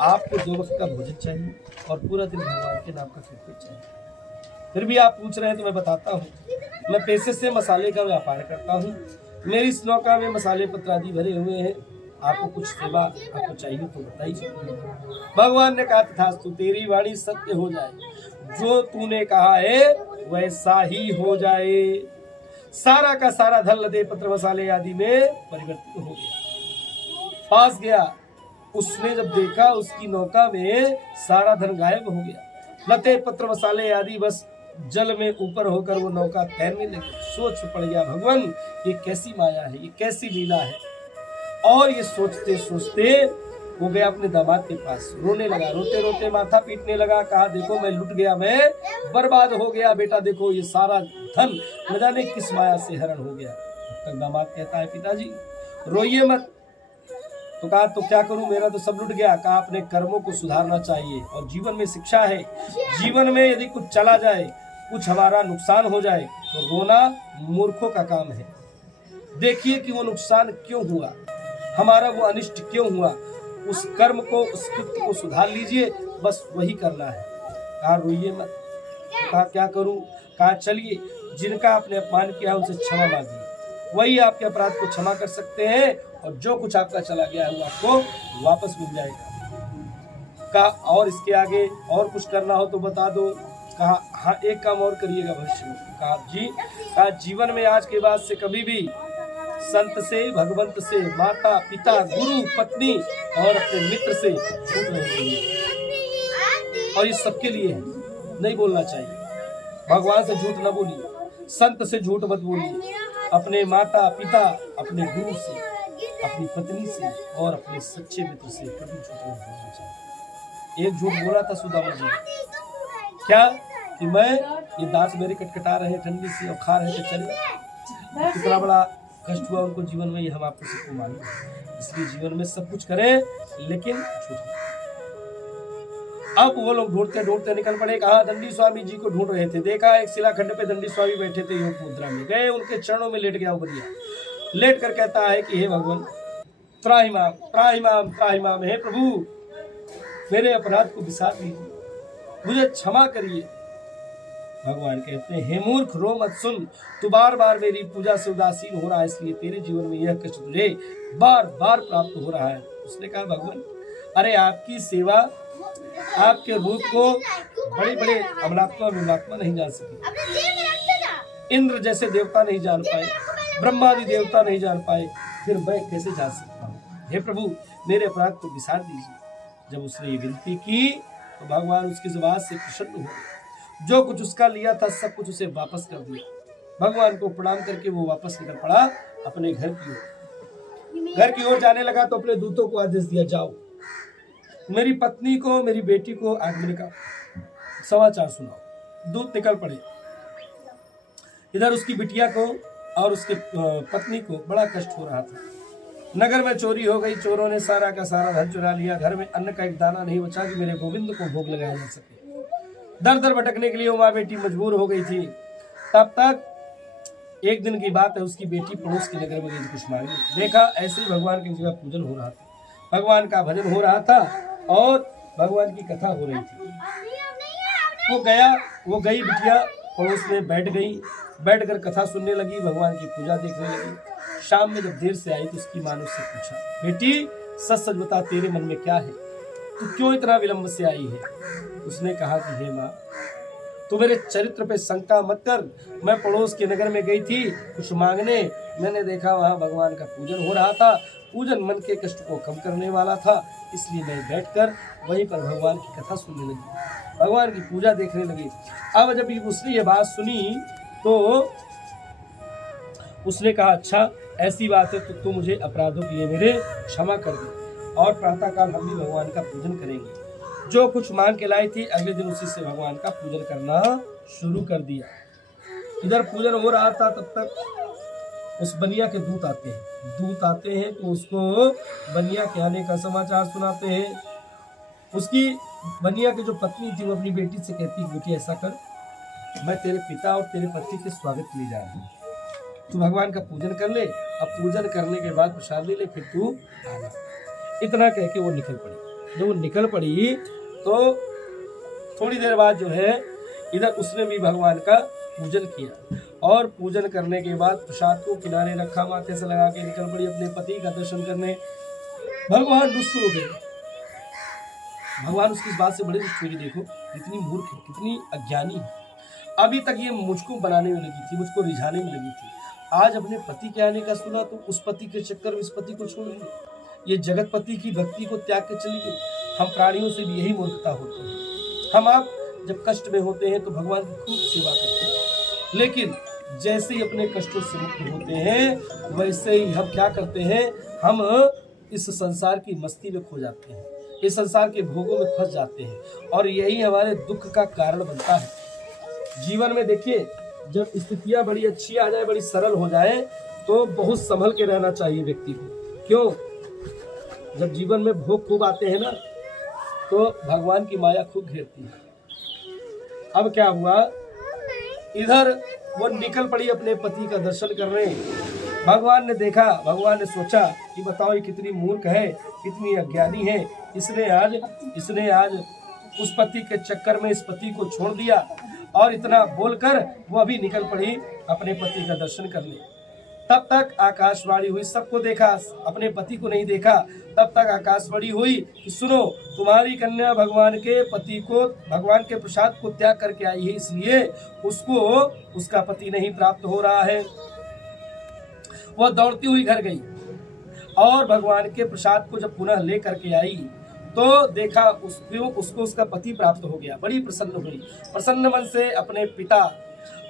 आपको 2 वक्त का भोजन चाहिए और पूरा दिन भगवान के नाम का कीर्तन चाहिए, फिर भी आप पूछ रहे हैं तो मैं बताता हूँ। मैं पैसे से मसाले का व्यापार करता हूँ, मेरी इस नौका में मसाले पत्र आदि भरे हुए हैं, आपको कुछ सेवा आपको चाहिए तो बताइए। भगवान ने कहा तथास्तु, तेरी वाणी सत्य हो जाए, जो तूने कहा है वैसा ही हो जाए। सारा का सारा धन लदे पत्र मसाले आदि में परिवर्तित हो गया। पास गया, उसने जब देखा उसकी नौका में सारा धन गायब हो गया, लते पत्र मसाले आदि बस जल में ऊपर होकर वो नौका तैरने लगी। सोच पड़ गया भगवान ये कैसी माया है, ये कैसी लीला है। और ये सोचते सोचते वो गया अपने दामाद के पास, रोने लगा, रोते रोते माथा पीटने लगा, कहा देखो मैं लुट गया, मैं बर्बाद हो गया, बेटा देखो ये सारा धन न जाने किस माया से हरण हो गया। तब दामाद कहता है पिताजी रोइए मत। तो कहा तो क्या करूं, मेरा तो सब लुट गया। कहा अपने कर्मों को सुधारना चाहिए और जीवन में शिक्षा है, जीवन में यदि कुछ चला जाए, कुछ हमारा नुकसान हो जाए तो रोना मूर्खों का काम है। देखिए कि वो नुकसान क्यों हुआ, हमारा वो अनिष्ट क्यों हुआ, उस कर्म को उस कृत्य को सुधार लीजिए, बस वही करना है। कहा रोइए मत। कहा क्या करूं। कहा चलिए जिनका आपने अपमान किया उनसे क्षमा मांगिए, वही आपके अपराध को क्षमा कर सकते हैं और जो कुछ आपका चला गया है वो आपको वापस मिल जाएगा। कहा और इसके आगे और कुछ करना हो तो बता दो। कहा हाँ एक काम और करिएगा भविष्य में। कहा जी। कहा जीवन में आज के बाद से कभी भी संत से, भगवंत से, माता पिता, गुरु, पत्नी और अपने मित्र से झूठ नहीं बोलिए, और ये सबके लिए है, नहीं बोलना चाहिए। भगवान से झूठ न बोलिए, संत से झूठ मत बोलिए, अपने माता पिता, अपने गुरु से, अपनी पत्नी से और अपने सच्चे मित्र से कभी झूठ नहीं बोलना चाहिए। एक झूठ बोला था सुदामा जी, क्या कि मैं ये दांत मेरे कटकटा रहे ठंडी से और खा रहे थे चले, कितना बड़ा कष्ट हुआ उनको जीवन में, ये हम आपको सबको मालूम है। इसलिए जीवन में सब कुछ करें लेकिन झूठ। अब वो लोग ढूंढते ढूंढते निकल पड़े। कहा दंडी स्वामी जी को ढूंढ रहे थे, देखा एक शिलाखंड पे दंडी स्वामी बैठे थे योग मुद्रा में, गए उनके चरणों में लेट गया बनिया, लेट कर कहता है कि हे भगवान त्राहिमाम त्राहिमाम त्राहिमाम, हे प्रभु मेरे अपराध को विसार लीजिए, मुझे क्षमा करिए। भगवान कहते हैं हे मूर्ख रो मत, सुन तू बार बार मेरी पूजा से उदासीन हो रहा है, इसलिए तेरे जीवन में यह कष्ट तुझे बार बार प्राप्त हो रहा है। उसने कहा भगवान अरे आपकी सेवा, आपके रूप को बड़े बड़े अमलात्मा विमलात्मा नहीं जान सके, इंद्र जैसे देवता नहीं जान पाए, ब्रह्मादि देवता नहीं जान पाए, फिर मैं कैसे जान सकता हूँ। हे प्रभु मेरे अपराध को विसार दीजिए। जब उसने ये विनती की तो भगवान उसकी जुबान से प्रसन्न हुए जो कुछ उसका लिया था सब कुछ उसे वापस कर दिया। भगवान को प्रणाम करके वो वापस निकल पड़ा अपने घर की ओर। घर की ओर जाने लगा तो अपने दूतों को आदेश दिया, जाओ मेरी पत्नी को मेरी बेटी को आगमन का समाचार सुनाओ। दूत निकल पड़े। इधर उसकी बिटिया को और उसके पत्नी को बड़ा कष्ट हो रहा था। नगर में चोरी हो गई, चोरों ने सारा का सारा धन चुरा लिया, घर में अन्न का एक दाना नहीं बचा कि मेरे गोविंद को भोग लगाया जा सके। दर दर भटकने के लिए वो माँ बेटी मजबूर हो गई थी। तब तक एक दिन की बात है, उसकी बेटी पड़ोस के नगर में गई कुछ मांगने। देखा ऐसे ही भगवान की जगह पूजन हो रहा था, भगवान का भजन हो रहा था और भगवान की कथा हो रही थी। वो गई बिटिया पड़ोस में बैठ गई, बैठकर कथा सुनने लगी, भगवान की पूजा देखने लगी। शाम में जब देर से आई तो उसकी माँ ने उससे पूछा, बेटी सच सच बता तेरे मन में क्या है, तू क्यों इतना विलंब से आई है? उसने कहा कि हे माँ, तू मेरे चरित्र पे शंका मत कर। मैं पड़ोस के नगर में गई थी कुछ मांगने, मैंने देखा वहाँ भगवान का पूजन हो रहा था। पूजन मन के कष्ट को कम करने वाला था, इसलिए मैं बैठकर वहीं पर भगवान की कथा सुनने लगी, भगवान की पूजा देखने लगी। अब जब उसने ये बात सुनी तो उसने कहा, अच्छा ऐसी बात है तो तू मुझे अपराधों के लिए मेरे क्षमा कर दे और प्रातःकाल हम भी भगवान का पूजन करेंगे। जो कुछ मांग के लाई थी अगले दिन उसी से भगवान का पूजन करना शुरू कर दिया। इधर पूजन हो रहा था, तब तक उस बनिया के दूत आते हैं तो उसको बनिया के आने का समाचार सुनाते हैं। उसकी बनिया की जो पत्नी थी वो अपनी बेटी से कहती, बेटी ऐसा कर, मैं तेरे पिता और तेरे पति के स्वागत के लिए जा रही हूँ, तू भगवान का पूजन कर ले, अब पूजन करने के बाद प्रसाद ले ले, फिर तू आना। इतना कह के वो निकल पड़ी। जब वो निकल पड़ी तो थोड़ी देर बाद जो है इधर उसने भी भगवान का पूजन किया और पूजन करने के बाद प्रसाद को किनारे रखा, माथे से लगा के निकल पड़ी अपने पति का दर्शन करने। भगवान रुष्ट हो गए। भगवान उसकी इस बात से बड़े रुष्ट हुए, देखो कितनी मूर्ख है, कितनी अज्ञानी है। अभी तक ये मुझको बनाने में लगी थी, मुझको रिझाने में लगी थी, आज अपने पति के आने का सुना तो उस पति के चक्कर में इस पति को छोड़ दी, ये जगत पति की भक्ति को त्याग के चली गई। हम प्राणियों से भी यही मूर्खता होती है। हम आप जब कष्ट में होते हैं तो भगवान की खूब सेवा करते हैं, लेकिन जैसे ही अपने कष्टों से मुक्त होते हैं वैसे ही हम क्या करते हैं, हम इस संसार की मस्ती में खो जाते हैं, इस संसार के भोगों में फंस जाते हैं और यही हमारे दुख का कारण बनता है। जीवन में देखिए, जब स्थितियां बड़ी अच्छी आ जाए, बड़ी सरल हो जाए तो बहुत संभल के रहना चाहिए व्यक्ति को। क्यों? जब जीवन में भोग खूब आते हैं ना तो भगवान की माया खूब घेरती है। अब क्या हुआ, इधर वो निकल पड़ी अपने पति का दर्शन करने। भगवान ने देखा, भगवान ने सोचा कि बताओ ये कितनी मूर्ख है, कितनी अज्ञानी है, इसने आज उस पति के चक्कर में इस पति को छोड़ दिया। और इतना बोलकर वो अभी निकल पड़ी अपने पति का दर्शन करने। तब तक आकाशवाणी हुई, सबको देखा, अपने पति को नहीं देखा। तब तक आकाशवाणी हुई कि सुनो, तुम्हारी कन्या भगवान के पति को, भगवान के प्रसाद को त्याग करके आई है, इसलिए उसको उसका पति नहीं प्राप्त हो रहा है। वह दौड़ती हुई घर गई और भगवान के प्रसाद को जब पुनः ले करके आई तो देखा उसको उसका पति प्राप्त हो गया। बड़ी प्रसन्न हुई, प्रसन्न मन से अपने पिता,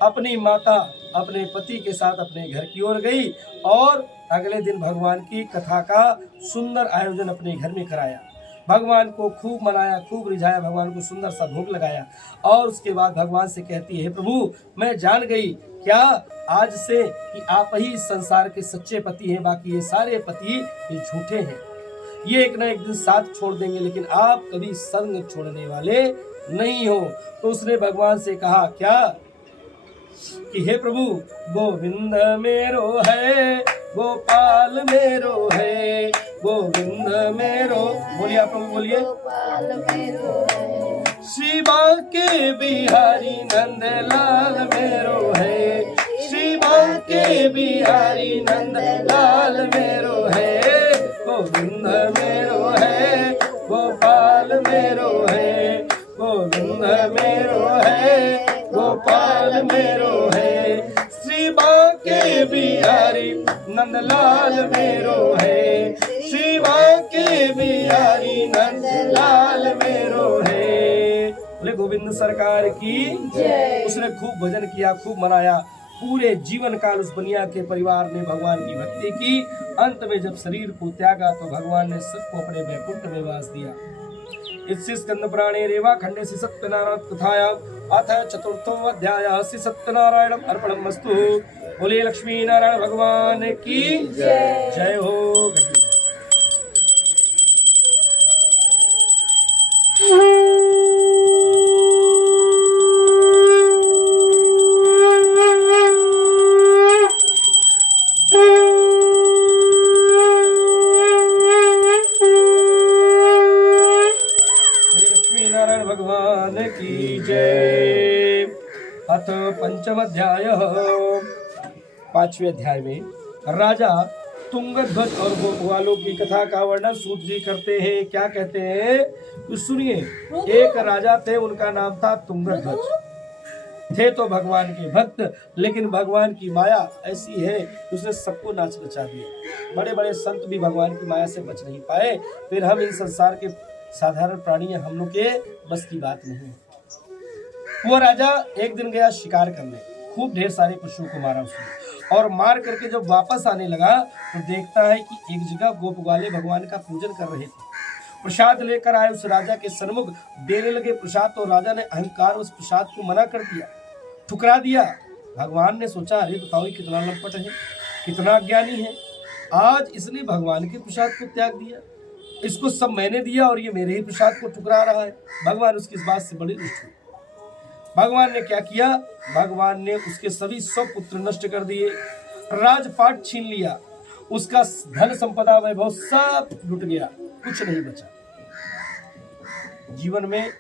अपनी माता, अपने पति के साथ अपने घर की ओर गई और अगले दिन भगवान की कथा का सुंदर आयोजन अपने घर में कराया। भगवान को खूब मनाया, खूब रिझाया, भगवान को सुंदर सा भोग लगाया और उसके बाद भगवान से कहती है, प्रभु मैं जान गई क्या आज से कि आप ही इस संसार के सच्चे पति हैं, बाकी ये सारे पति ये झूठे हैं। ये एक ना एक दिन साथ छोड़ देंगे, लेकिन आप कभी संग छोड़ने वाले नहीं हो। तो उसने भगवान से कहा क्या कि हे प्रभु, गोविंद मेरो है, गोपाल मेरो है, गोविंद मेरो, बोलिए आप लोग बोलिए, श्री बांके बिहारी नंद लाल मेरो है, श्री बांके बिहारी नंद लाल मेरो है, गोविंद मेरो है, गोपाल मेरो है, गोविंद मेरो है, गोपाल मेरो है, श्री बांके बिहारी नंद लाल मेरो है, श्री बांके बिहारी नंद लाल मेरो है। बोले गोविंद सरकार की उसने खूब भजन किया, खूब मनाया। पूरे जीवन काल उस बनिया के परिवार ने भगवान की भक्ति की। अंत में जब शरीर को त्यागा तो भगवान ने सबको अपने वैकुंठ में वास दिया। इस स्कंद पुराणे रेवा खंडे श्री सत्यनारायण कथाया अथ चतुर्थो अध्याय श्री सत्यनारायण अर्पणमस्तु। बोले लक्ष्मी नारायण भगवान की जय हो। भगवान की जय। अथ पंचम अध्याय। पांचवें अध्याय में राजा तुंगध्वज और गोपवालों की कथा का वर्णन सूत जी करते हैं। क्या कहते हैं तो सुनिए। एक राजा थे, उनका नाम था तुंगध्वज। थे तो भगवान के भक्त, लेकिन भगवान की माया ऐसी है उसने सबको नाच नचा दिया। बड़े बड़े संत भी भगवान की माया से बच नहीं पाए। फिर हम इन संसार के साधारण प्राणी हम लोग के बस की बात नहीं। वो राजा एक दिन गया शिकार करने, खूब ढेर सारे पशुओं को मारा उसने, और मार करके जब वापस आने लगा तो देखता है कि एक जगह गोप ग्वाले भगवान का पूजन कर रहे थे। प्रसाद लेकर आए उस राजा के सन्मुख देने लगे प्रसाद, तो राजा ने अहंकार उस प्रसाद को मना कर दिया, ठुकरा दिया। भगवान ने सोचा, अरे बताओ कितना लंपट है, कितना अज्ञानी है, आज इसने भगवान के प्रसाद को त्याग दिया। इसको सब मैंने दिया और ये मेरे ही प्रसाद को ठुकरा रहा है। भगवान उसकी इस बात से बड़ी रुष्ट हुए। भगवान ने क्या किया, भगवान ने उसके सभी 100 पुत्र नष्ट कर दिए, राजपाट छीन लिया, उसका धन संपदा वैभव सब लुट गया, कुछ नहीं बचा। जीवन में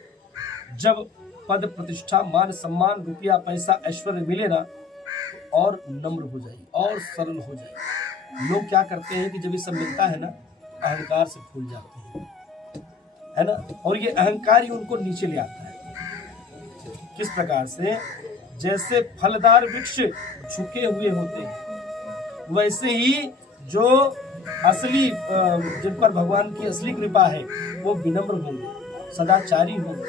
जब पद प्रतिष्ठा मान सम्मान रुपया पैसा ऐश्वर्य मिले ना, और नम्र हो जाए और सरल हो जाए। लोग क्या करते हैं कि जब ये सब मिलता है ना, अहंकार से फूल जाते हैं, है ना, और ये अहंकार ही उनको नीचे ले आता है। किस प्रकार से, जैसे फलदार वृक्ष झुके हुए होते हैं, वैसे ही जो असली जिन पर भगवान की असली कृपा है वो विनम्र होंगे, सदाचारी होंगे।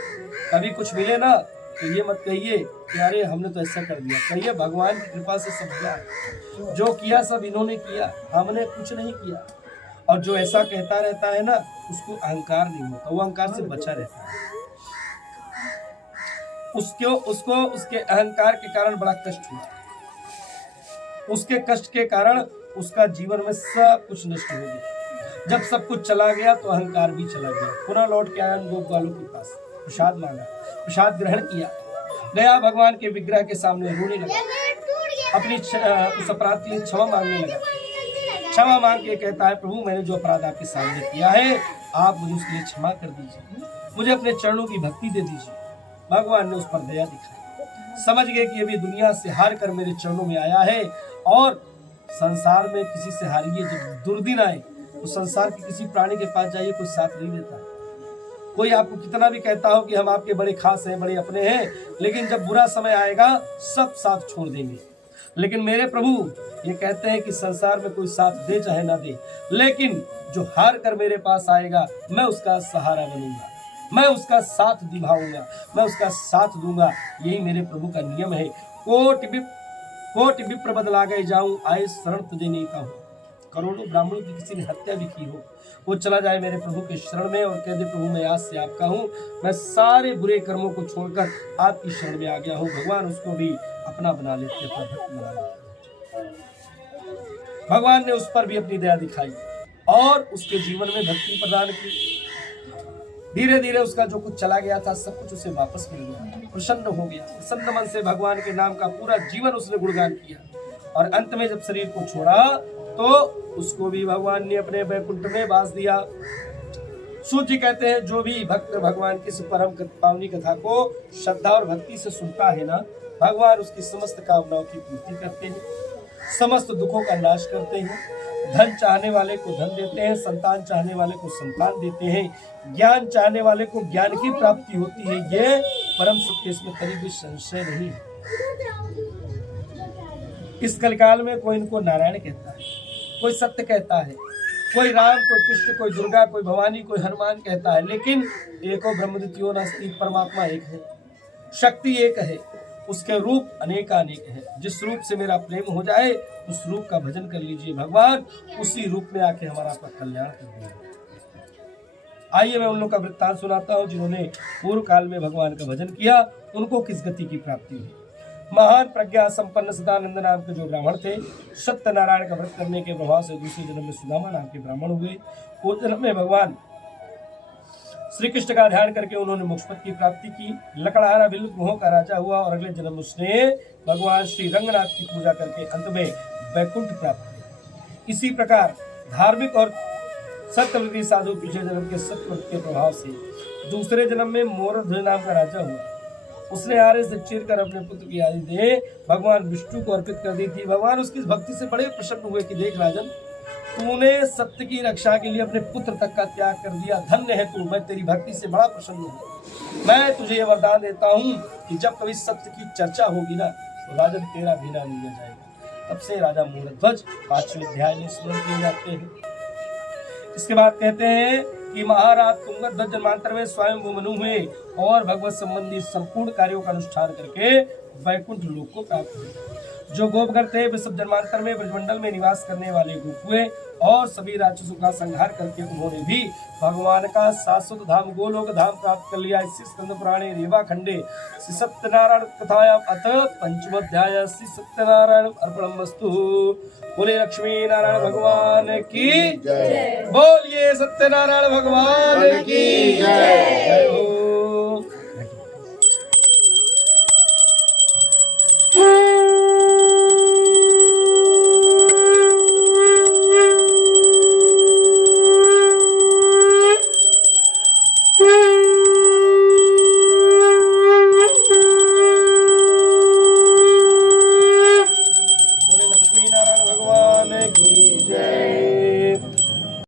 कभी कुछ मिले ना तो ये मत कहिए कि अरे हमने तो ऐसा कर दिया, कहिए भगवान की कृपा से सब किया, जो किया सब इन्होंने किया, हमने कुछ नहीं किया। और जो ऐसा कहता रहता है ना, उसको अहंकार नहीं होता, वो अहंकार से बचा रहता है। उसको उसके अहंकार के कारण बड़ा कष्ट हुआ। उसके कष्ट के कारण उसका जीवन में सब कुछ नष्ट हो गया। जब सब कुछ चला गया तो अहंकार भी चला गया। पुनः लौट के आया गोप ग्वालों के पास, प्रसाद मांगा, प्रसाद ग्रहण किया, गया भगवान के विग्रह के सामने रोने लगा, अपनी उस अपराध के लिए क्षमा मांगने लगा। क्षमा मांग के कहता है, प्रभु मैंने जो अपराध आपके सामने किया है आप मुझे उसके लिए क्षमा कर दीजिए, मुझे अपने चरणों की भक्ति दे दीजिए। भगवान ने उस पर दया दिखाई, समझ गए कि अभी दुनिया से हार कर मेरे चरणों में आया है, और संसार में किसी से हारिए। जब दुर्दिन आए तो संसार के किसी प्राणी के पास जाइए, कोई साथ नहीं देता। कोई आपको कितना भी कहता हो कि हम आपके बड़े खास हैं, बड़े अपने हैं, लेकिन जब बुरा समय आएगा सब साथ छोड़ देंगे। लेकिन मेरे प्रभु ये कहते हैं कि संसार में कोई साथ दे चाहे ना दे, लेकिन जो हार कर मेरे पास आएगा मैं उसका सहारा बनूंगा, मैं उसका साथ निभाऊंगा, मैं उसका साथ दूंगा। यही मेरे प्रभु का नियम है। कोटि विप्र बदला गए जाऊं, आए शरण तुझे नहीं कहूं। करोड़ों ब्राह्मणों की किसी ने हत्या भी की हो, वो चला जाए मेरे प्रभु के शरण में और कह दे, प्रभु मैं आज से आपका हूँ, मैं सारे बुरे कर्मों को छोड़कर आपकी शरण में आ गया हूँ। भगवान उसको भी अपना बना लेते, अपना भक्त बना लेते। भगवान ने उस पर भी अपनी दया दिखाई और उसके जीवन में भक्ति प्रदान की। धीरे धीरे उसका जो कुछ चला गया था सब कुछ उसे वापस मिल गया, प्रसन्न हो गया। प्रसन्न मन से भगवान के नाम का पूरा जीवन उसने गुणगान किया, और अंत में जब शरीर को छोड़ा तो उसको भी भगवान ने अपने वैकुंठ में वास दिया। सूत जी कहते हैं, जो भी भक्त भगवान की परम पावनी कथा को श्रद्धा और भक्ति से सुनता है ना, भगवान उसकी समस्त कामनाओं की पूर्ति करते हैं, समस्त दुखों का नाश करते हैं, धन चाहने वाले को धन देते हैं, संतान चाहने वाले को संतान देते हैं, ज्ञान चाहने वाले को ज्ञान की प्राप्ति होती है। ये परम सत्य, इसमें कहीं भी संशय नहीं है। इस कलिकाल में कोई इनको नारायण कहता है, कोई सत्य कहता है, कोई राम, कोई कृष्ण, कोई दुर्गा, कोई भवानी, कोई हनुमान कहता है, लेकिन एको ब्रह्म द्वितीयो नास्ति, परमात्मा एक है। शक्ति एक है, उसके रूप अनेकानेक है। जिस रूप से मेरा प्रेम हो जाए उस रूप का भजन कर लीजिए भगवान, उसी रूप में आके हमारा आपका कल्याण कर दीजिए। आइए मैं उन लोगों का वृत्तांत सुनाता हूँ जिन्होंने पूर्व काल में भगवान का भजन किया, उनको किस गति की प्राप्ति हुई। महान प्रज्ञा संपन्न सदानंद नाम के जो ब्राह्मण थे, सत्यनारायण का व्रत करने के प्रभाव से दूसरे जन्म में सुदामा नाम के ब्राह्मण हुए। उस जन्म में भगवान श्री कृष्ण का ध्यान करके उन्होंने मोक्ष पद की प्राप्ति की। लकड़हारा बिल्कुल ग्रहों का राजा हुआ और अगले जन्म उसने भगवान श्री रंगनाथ की पूजा करके अंत में वैकुंठ प्राप्त किया। इसी प्रकार धार्मिक और सत्यव्रती साधु पिछले जन्म के सत्यव्रत के प्रभाव से दूसरे जन्म में मोरध्वज नाम का राजा हुआ। उसने आर्य से चीरकर अपने पुत्र की आदि दे भगवान विष्णु को अर्पित कर दी थी। भगवान उसकी भक्ति से बड़े प्रसन्न हुए कि देख राजन, तूने सत्य की रक्षा के लिए अपने पुत्र तक का त्याग कर दिया, धन्य है तू, मैं तेरी भक्ति से बड़ा प्रसन्न हूँ। मैं तुझे ये वरदान देता हूँ कि जब कभी सत्य की चर्चा होगी ना तो राजन तेरा भी नाम लिया जाएगा। तब से राजा मोरध्वज 5वें अध्याय में स्मरण किए जाते हैं। इसके बाद कहते हैं कि महाराज तुंगध्वज जन्मांतर में स्वयं मनु हुए और भगवत संबंधी संपूर्ण कार्यों का अनुष्ठान करके वैकुंठ लोक को प्राप्त हुए। जो गोपगण थे वे सब जन्मांतर में ब्रजमंडल में निवास करने वाले गोप हुए और सभी राक्षसों का संहार करके उन्होंने भी भगवान का शाश्वत धाम गोलोक धाम प्राप्त कर लिया। इसी स्कंद पुराणे रेवा खंडे श्री सत्यनारायण कथायाम अथ पंचम अध्याय श्री सत्यनारायण अर्पणमस्तु। बोले लक्ष्मी नारायण भगवान की जय, बोलिए सत्यनारायण भगवान की जय।